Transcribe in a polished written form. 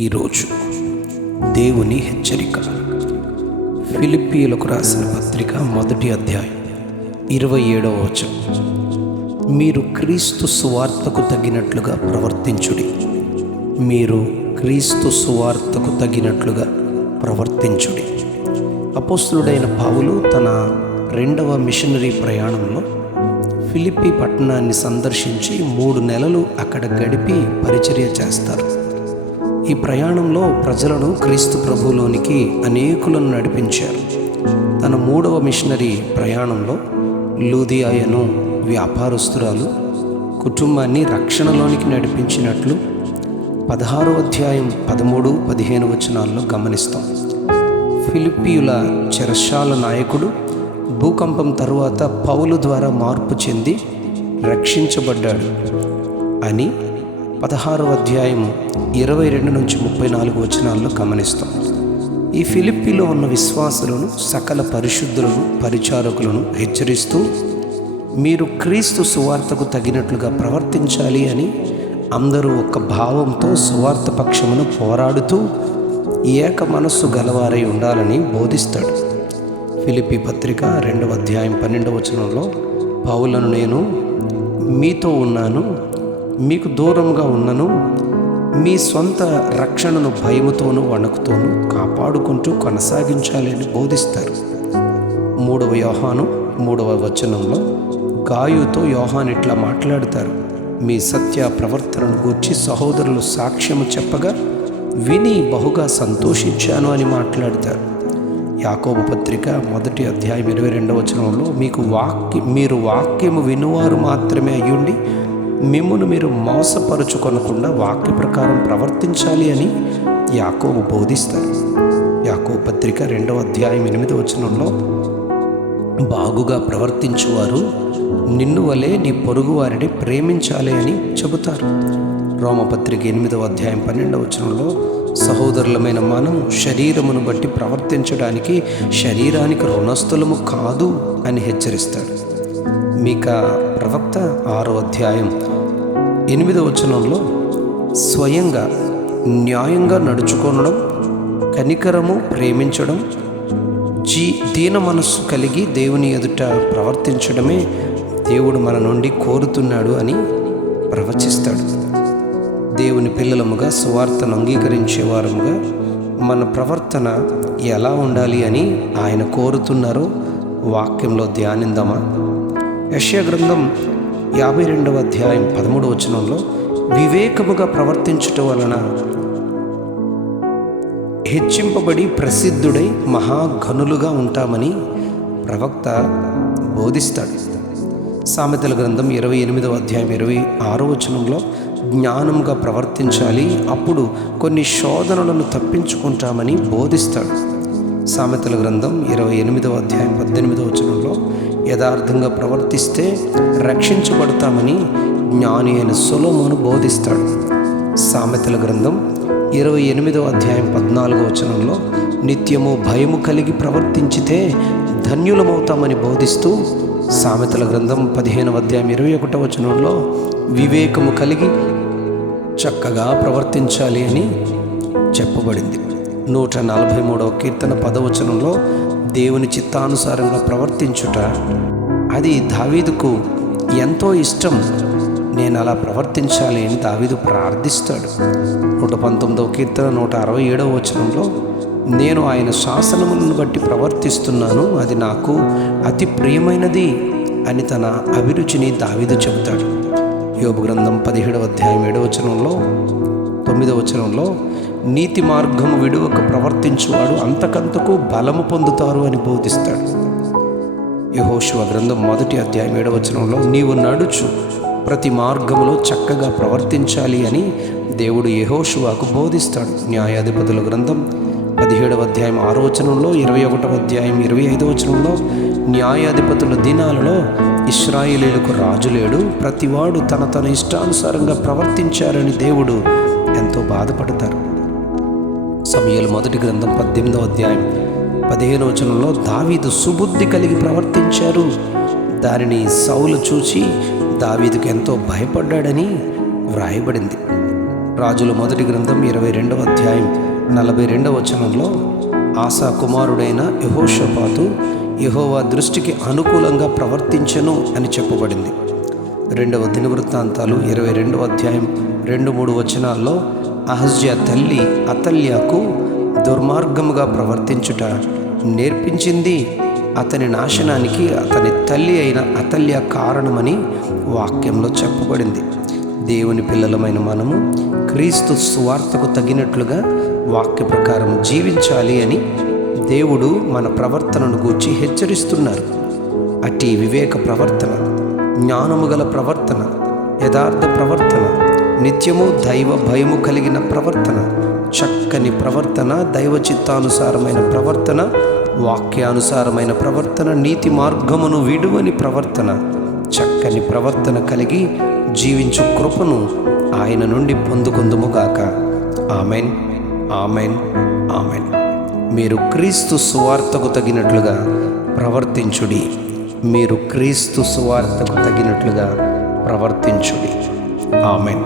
ఈరోజు దేవుని హెచ్చరిక. ఫిలిప్పీయులకు రాసిన పత్రిక 1వ అధ్యాయం 27వ వచనం. మీరు క్రీస్తు సువార్తకు తగినట్లుగా ప్రవర్తించుడి. మీరు క్రీస్తు సువార్తకు తగినట్లుగా ప్రవర్తించుడి. అపోస్తలుడైన పౌలు తన 2వ మిషనరీ ప్రయాణంలో ఫిలిప్పీ పట్టణాన్ని సందర్శించి 3 నెలలు అక్కడ గడిపి పరిచర్య చేస్తారు. ఈ ప్రయాణంలో ప్రజలను క్రీస్తు ప్రభువులోనికి అనేకులను నడిపించారు. తన 3వ మిషనరీ ప్రయాణంలో లూదియాయను వ్యాపారస్తురాలు కుటుంబాన్ని రక్షణలోనికి నడిపించినట్లు 16వ అధ్యాయం 13-15 వచనాల్లో గమనిస్తాం. ఫిలిప్పీయుల చెరసాల నాయకుడు భూకంపం తరువాత పౌలు ద్వారా మార్పు చెంది రక్షించబడ్డాడు అని 16వ అధ్యాయం 22-34 వచనాల్లో గమనిస్తాం. ఈ ఫిలిప్పీలో ఉన్న విశ్వాసులను, సకల పరిశుద్ధులను, పరిచారకులను హెచ్చరిస్తూ మీరు క్రీస్తు సువార్తకు తగినట్లుగా ప్రవర్తించాలి అని అందరూ ఒక భావంతో సువార్త పక్షమును పోరాడుతూ ఏక మనస్సు గలవారై ఉండాలని బోధిస్తాడు. ఫిలిప్పీ పత్రిక 2వ అధ్యాయం 12వ వచనంలో పౌలను నేను మీతో ఉన్నాను, మీకు దూరంగా ఉన్నను, మీ సొంత రక్షణను భయముతోనూ వణుకుతోనూ కాపాడుకుంటూ కొనసాగించాలి అని బోధిస్తారు. 3వ యోహాను 3వ వచనంలో గాయుతో యోహాను ఇట్లా మాట్లాడతారు. మీ సత్య ప్రవర్తనను గూర్చి సహోదరులు సాక్ష్యము చెప్పగా విని బహుగా సంతోషించాను అని మాట్లాడతారు. యాకోబు పత్రిక 1వ అధ్యాయం 22వ వచనంలో మీరు వాక్యము వినువారు మాత్రమే అయ్యుండి మిమ్మును మీరు మోసపరుచుకొనకుండా వాక్య ప్రకారం ప్రవర్తించాలి అని యాకోబు బోధిస్తారు. యాకోబు పత్రిక 2వ అధ్యాయం 8వ వచనంలో బాగుగా ప్రవర్తించువారు నిన్ను వలె నీ పొరుగు వారిని ప్రేమించాలి అని చెబుతారు. రోమపత్రిక 8వ అధ్యాయం 12వ వచనంలో సహోదరులమైన మనము శరీరమును బట్టి ప్రవర్తించడానికి శరీరానికి రుణస్థులము కాదు అని హెచ్చరిస్తాడు. మీకా ప్రవక్త 6వ అధ్యాయం 8వ వచనంలో స్వయంగా న్యాయంగా నడుచుకోవడం, కనికరము, ప్రేమించడం, దీన మనస్సు కలిగి దేవుని ఎదుట ప్రవర్తించడమే దేవుడు మన నుండి కోరుతున్నాడు అని ప్రవచిస్తాడు. దేవుని పిల్లలముగా సువార్తను అంగీకరించే వారముగా మన ప్రవర్తన ఎలా ఉండాలి అని ఆయన కోరుతున్నారో వాక్యంలో ధ్యానిందామా? యెషయా గ్రంథం 52వ అధ్యాయం 13వ వచనంలో వివేకముగా ప్రవర్తించుట వలన హెచ్చింపబడి ప్రసిద్ధుడై మహాఘనులుగా ఉంటామని ప్రవక్త బోధిస్తాడు. సామెతల గ్రంథం 28వ అధ్యాయం 26వ వచనంలో జ్ఞానంగా ప్రవర్తించాలి, అప్పుడు కొన్ని శోధనలను తప్పించుకుంటామని బోధిస్తాడు. సామెతల గ్రంథం 28వ అధ్యాయం 18వ వచనంలో యథార్థంగా ప్రవర్తిస్తే రక్షించబడతామని జ్ఞాని అయిన సొలొమోను బోధిస్తాడు. సామెతల గ్రంథం 28వ అధ్యాయం 14వ వచనంలో నిత్యము భయము కలిగి ప్రవర్తించితే ధన్యులమవుతామని బోధిస్తూ సామెతల గ్రంథం 15వ అధ్యాయం 21వ వచనంలో వివేకము కలిగి చక్కగా ప్రవర్తించాలి అని చెప్పబడింది. 143వ కీర్తన 10వ వచనంలో దేవుని చిత్తానుసారంగా ప్రవర్తించుట అది దావీదుకు ఎంతో ఇష్టం. నేను అలా ప్రవర్తించాలి అని దావీదు ప్రార్థిస్తాడు. 119వ కీర్తన 167వ వచనంలో నేను ఆయన శాసనములను బట్టి ప్రవర్తిస్తున్నాను, అది నాకు అతి ప్రియమైనది అని తన అభిరుచిని దావీదు చెబుతాడు. యోబు గ్రంథం 17వ అధ్యాయం 7వ వచనంలో 9వ వచనంలో నీతి మార్గము విడువక ప్రవర్తించువాడు అంతకంతకు బలము పొందుతారు అని బోధిస్తాడు. యెహోషువ గ్రంథం 1వ అధ్యాయం 7వ వచనంలో నీవు నడుచు ప్రతి మార్గములో చక్కగా ప్రవర్తించాలి అని దేవుడు యెహోషువకు బోధిస్తాడు. న్యాయాధిపతుల గ్రంథం 17వ అధ్యాయం 6వ వచనంలో 21వ అధ్యాయం 25వ వచనంలో న్యాయాధిపతుల దినాలలో ఇశ్రాయేలీయులకు రాజు లేడు, ప్రతివాడు తన ఇష్టానుసారంగా ప్రవర్తించారని దేవుడు ఎంతో బాధపడతారు. సమూయేలు 1వ గ్రంథం 18వ అధ్యాయం 15వ వచనంలో దావీదు సుబుద్ధి కలిగి ప్రవర్తించారు, దానిని సౌలు చూచి దావీదుకు ఎంతో భయపడ్డాడని వ్రాయబడింది. రాజుల మొదటి గ్రంథం 22వ అధ్యాయం 42వ వచనంలో ఆసా కుమారుడైన యెహోషాపాతు యెహోవా దృష్టికి అనుకూలంగా ప్రవర్తించెను అని చెప్పబడింది. 2వ దినవృత్తాంతాలు 22వ అధ్యాయం 2-3 వచనాల్లో అహజ్యా తల్లి అతల్యాకు దుర్మార్గముగా ప్రవర్తించుట నేర్పించింది అతని నాశనానికి అతని తల్లి అయిన అతల్య కారణమని వాక్యంలో చెప్పబడింది. దేవుని పిల్లలమైన మనము క్రీస్తు సువార్తకు తగినట్లుగా వాక్య ప్రకారం జీవించాలి అని దేవుడు మన ప్రవర్తనను గూర్చి హెచ్చరిస్తున్నారు. అట్టి వివేక ప్రవర్తన, జ్ఞానము గల ప్రవర్తన, యథార్థ ప్రవర్తన, నిత్యము దైవ భయము కలిగిన ప్రవర్తన, చక్కని ప్రవర్తన, దైవ చిత్తానుసారమైన ప్రవర్తన, వాక్యానుసారమైన ప్రవర్తన, నీతి మార్గమును విడువని ప్రవర్తన, చక్కని ప్రవర్తన కలిగి జీవించు కృపను ఆయన నుండి పొందుకొందుముగాక. Amen, amen, amen. మీరు క్రీస్తు సువార్తకు తగినట్లుగా ప్రవర్తించుడి. మీరు క్రీస్తు సువార్తకు తగినట్లుగా ప్రవర్తించుడి. ఆమెన్.